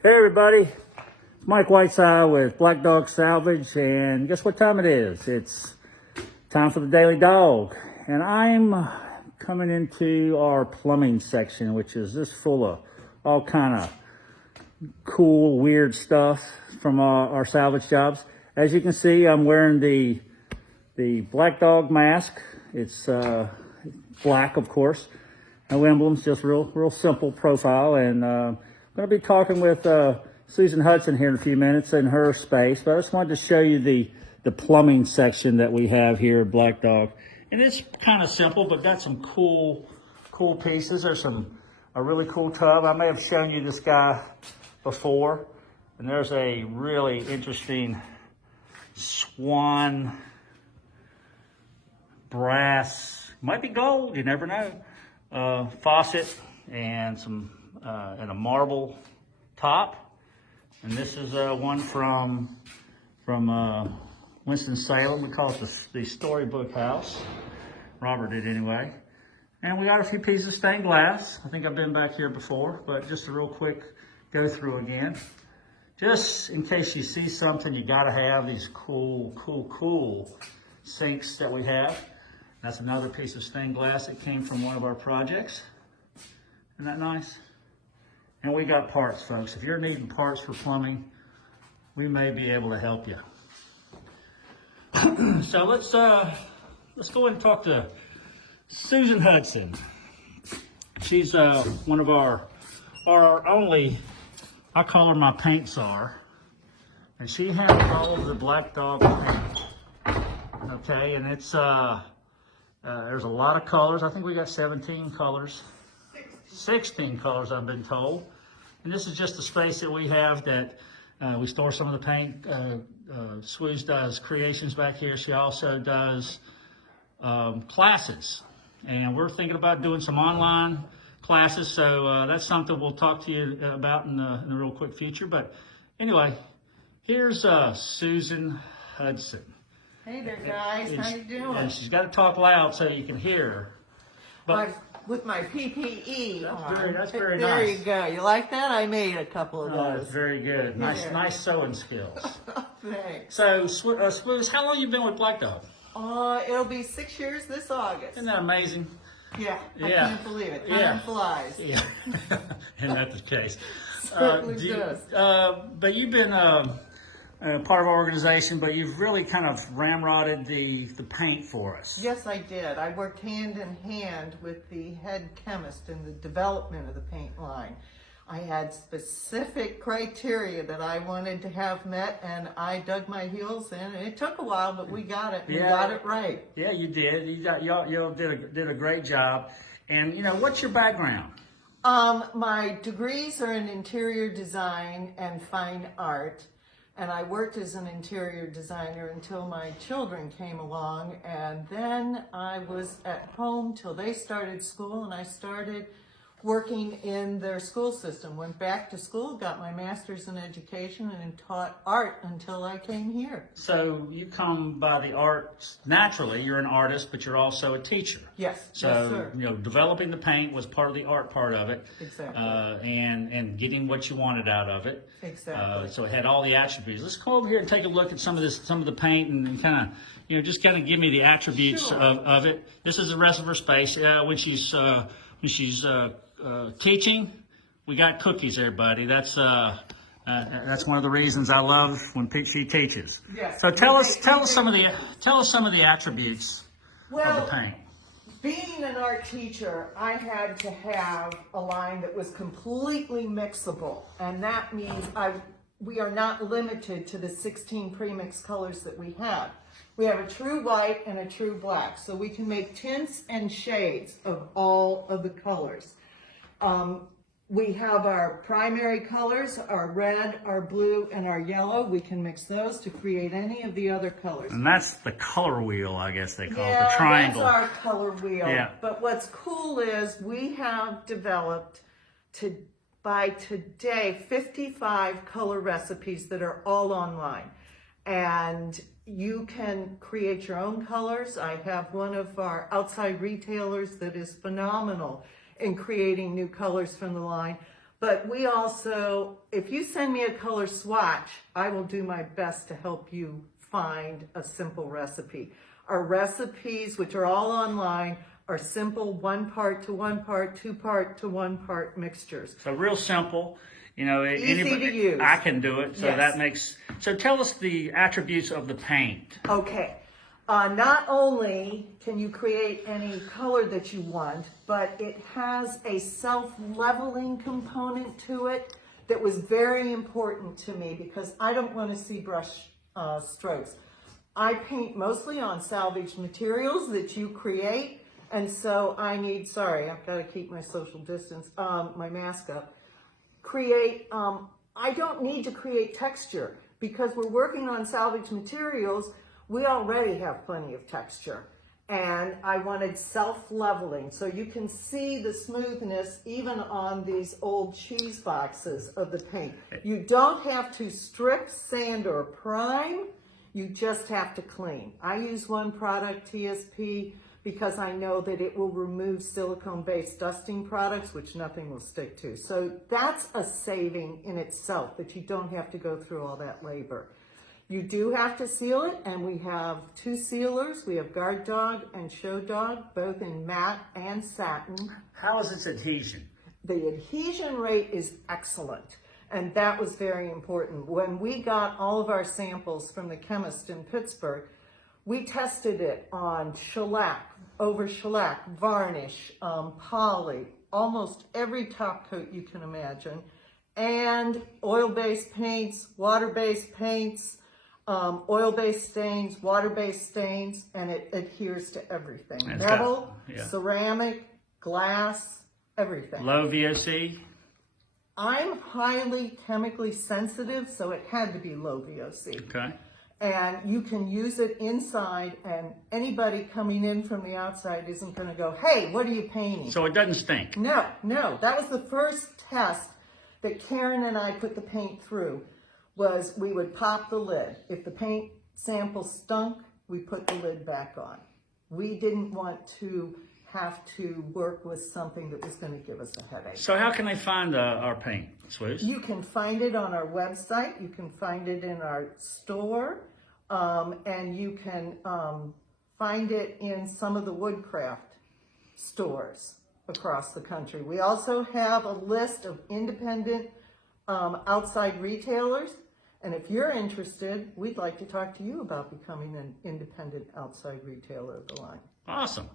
Hey everybody, Mike Whiteside with Black Dog Salvage, and guess what time it is? It's time for the Daily Dog, and I'm coming into our plumbing section, which is just full of all kind of cool, weird stuff from our salvage jobs. As you can see, I'm wearing the Black Dog mask. It's black, of course. No emblems, just real simple profile, and I'm going to be talking with Susan Hudson here in a few minutes in her space, but I just wanted to show you the plumbing section that we have here at Black Dog. And it's kind of simple, but got some cool pieces. There's a really cool tub. I may have shown you this guy before, and there's a really interesting swan brass, might be gold, you never know, faucet and and a marble top. And this is one from Winston-Salem. We call it the Storybook House. Robert did anyway. And we got a few pieces of stained glass. I think I've been back here before, but just a real quick go through again. Just in case you see something, you gotta have these cool sinks that we have. That's another piece of stained glass that came from one of our projects. Isn't that nice? And we got parts, folks. If you're needing parts for plumbing, we may be able to help you. So let's go and talk to Susan Hudson. She's one of our only, I call her my paint czar, and she handles all of the Black Dog paint. Okay, and it's there's a lot of colors. I think we got 17 colors. 16 colors, I've been told. And this is just a space that we have that we store some of the paint. Swooz does creations back here. She also does classes. And we're thinking about doing some online classes. So that's something we'll talk to you about in the real quick future. But anyway, here's Susan Hudson. Hey there, guys. How you doing? And she's got to talk loud so that you can hear her. But with my PPE that's very there nice. There you go. You like that? I made a couple of Oh, those. that's very good. Nice sewing skills. Thanks. So, Swooz, how long you been with Black Dog? It'll be 6 years this August. Isn't that amazing? Yeah, I can't believe it. Time flies. Yeah, isn't that the case? Certainly does. But you've been part of our organization, but you've really kind of ramrodded the paint for us. Yes, I did. I worked hand in hand with the head chemist in the development of the paint line. I had specific criteria that I wanted to have met, and I dug my heels in. It took a while, but we got it. We got it right. Yeah, you did. You did a great job. And you know, what's your background? My degrees are in interior design and fine art. And I worked as an interior designer until my children came along, and then I was at home till they started school, and I started working in their school system. Went back to school, got my master's in education, and taught art until I came here. So you come by the arts naturally. You're an artist, but you're also a teacher. Yes. So yes, sir. you know, developing the paint was part of the art part of it. Exactly. And getting what you wanted out of it. Exactly. So it had all the attributes. Let's go over here and take a look at some of the paint, and kind of, just kind of give me the attributes of it. This is the rest of her space. When she's teaching, we got cookies, everybody. That's one of the reasons I love when she teaches. Yes. So tell us some of the attributes of the paint. Being an art teacher, I had to have a line that was completely mixable, and that means we are not limited to the 16 premix colors that we have. We have a true white and a true black, so we can make tints and shades of all of the colors. We have our primary colors, our red, our blue, and our yellow. We can mix those to create any of the other colors. And that's the color wheel, I guess they call it, the triangle. That's our color wheel. Yeah. But what's cool is we have developed by today 55 color recipes that are all online. And you can create your own colors. I have one of our outside retailers that is phenomenal in creating new colors from the line. But we also, if you send me a color swatch, I will do my best to help you find a simple recipe. Our recipes, which are all online, are simple 1 part to 1 part, 2 part to 1 part mixtures. So real simple. You know, Easy to use. I can do it. So Yes. that makes, so tell us the attributes of the paint. Okay. Not only can you create any color that you want, but it has a self-leveling component to it that was very important to me because I don't want to see brush strokes. I paint mostly on salvaged materials that you create, and so I need, sorry, I've got to keep my social distance, my mask up. I don't need to create texture because we're working on salvaged materials. We already have plenty of texture, and I wanted self-leveling so you can see the smoothness even on these old cheese boxes of the paint. You don't have to strip, sand, or prime. You just have to clean. I use one product, TSP, because I know that it will remove silicone-based dusting products, which nothing will stick to. So that's a saving in itself, that you don't have to go through all that labor. You do have to seal it, and we have 2 sealers. We have Guard Dog and Show Dog, both in matte and satin. How is its adhesion? The adhesion rate is excellent, and that was very important. When we got all of our samples from the chemist in Pittsburgh, we tested it on shellac, over shellac, varnish, poly, almost every top coat you can imagine, and oil-based paints, water-based paints, oil-based stains, water-based stains, and it adheres to everything. It's Metal, yeah. ceramic, glass, everything. Low VOC? I'm highly chemically sensitive, so it had to be low VOC. Okay. And you can use it inside, and anybody coming in from the outside isn't going to go, hey, what are you painting? So it doesn't stink? No. That was the first test that Karen and I put the paint through, was we would pop the lid. If the paint sample stunk, we put the lid back on. We didn't want to have to work with something that was going to give us a headache. So how can they find our paint, Swooz? You can find it on our website. You can find it in our store. And you can find it in some of the woodcraft stores across the country. We also have a list of independent outside retailers. And if you're interested, we'd like to talk to you about becoming an independent outside retailer of the line. Awesome.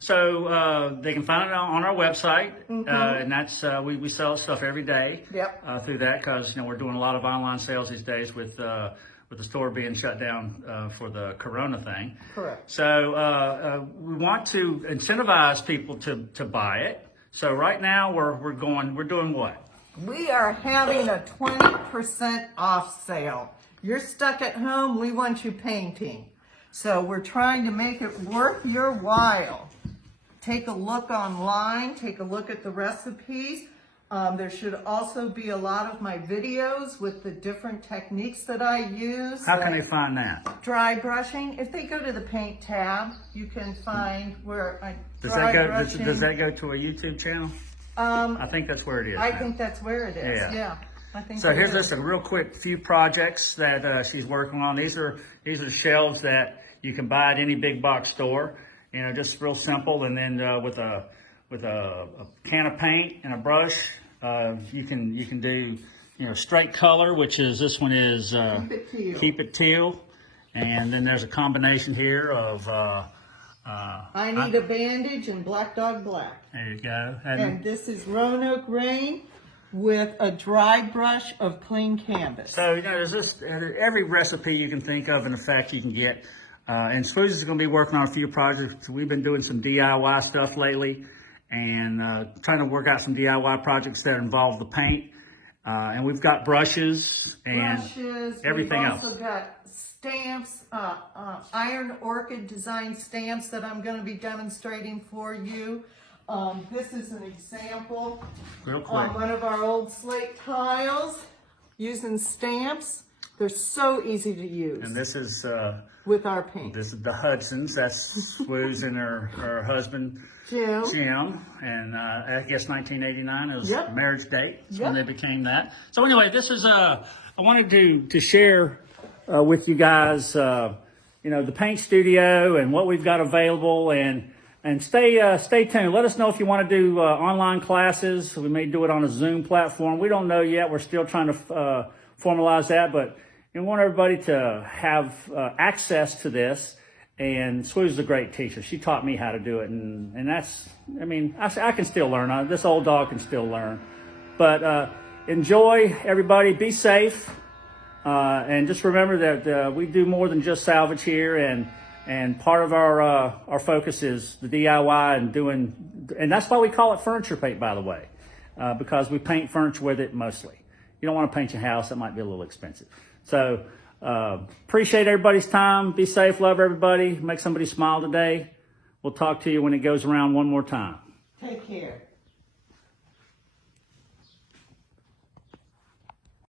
So they can find it on our website, and that's we sell stuff every day. Yep. Through that, because we're doing a lot of online sales these days with the store being shut down for the Corona thing. Correct. So we want to incentivize people to buy it. So right now we're doing what? We are having a 20% off sale. You're stuck at home, we want you painting. So we're trying to make it worth your while. Take a look online, take a look at the recipes. There should also be a lot of my videos with the different techniques that I use. How can they find that? Dry brushing. If they go to the paint tab, you can find where I Does dry that go to a YouTube channel? I think that's where it is. I now. think that's where it is. Yeah. I think So here's it is. just a real quick few projects that she's working on. These are shelves that you can buy at any big box store. You know, just real simple. And then with a can of paint and a brush, you can do straight color, which is this one is Keep It Teal, and then there's a combination here of. I need a bandage and Black Dog Black. There you go. And this is Roanoke Rain with a dry brush of clean canvas. So, there's this, every recipe you can think of, in effect, you can get. And Swooz is going to be working on a few projects. We've been doing some DIY stuff lately and trying to work out some DIY projects that involve the paint. And we've got brushes and everything else. We've also got stamps, iron orchid design stamps that I'm going to be demonstrating for you. This is an example Real quick. on one of our old slate tiles using stamps. They're so easy to use And this is with our paint. this is the Hudsons. That's Swooz and her husband Jim. and I guess 1989 it was Yep. marriage date. That's Yep. when they became that. So anyway, this is I wanted to share with you guys you know, the paint studio and what we've got available, and stay tuned. Let us know if you want to do online classes. We may do it on a Zoom platform. We don't know yet. We're still trying to formalize that, but we want everybody to have access to this. And Swooz is a great teacher. She taught me how to do it, and that's, I mean, I can still learn. This old dog can still learn. But enjoy, everybody. Be safe. And just remember that we do more than just salvage here, and part of our focus is the DIY and that's why we call it furniture paint, by the way, because we paint furniture with it mostly. You don't want to paint your house; that might be a little expensive. So appreciate everybody's time. Be safe, love everybody, make somebody smile today. We'll talk to you when it goes around one more time. Take care.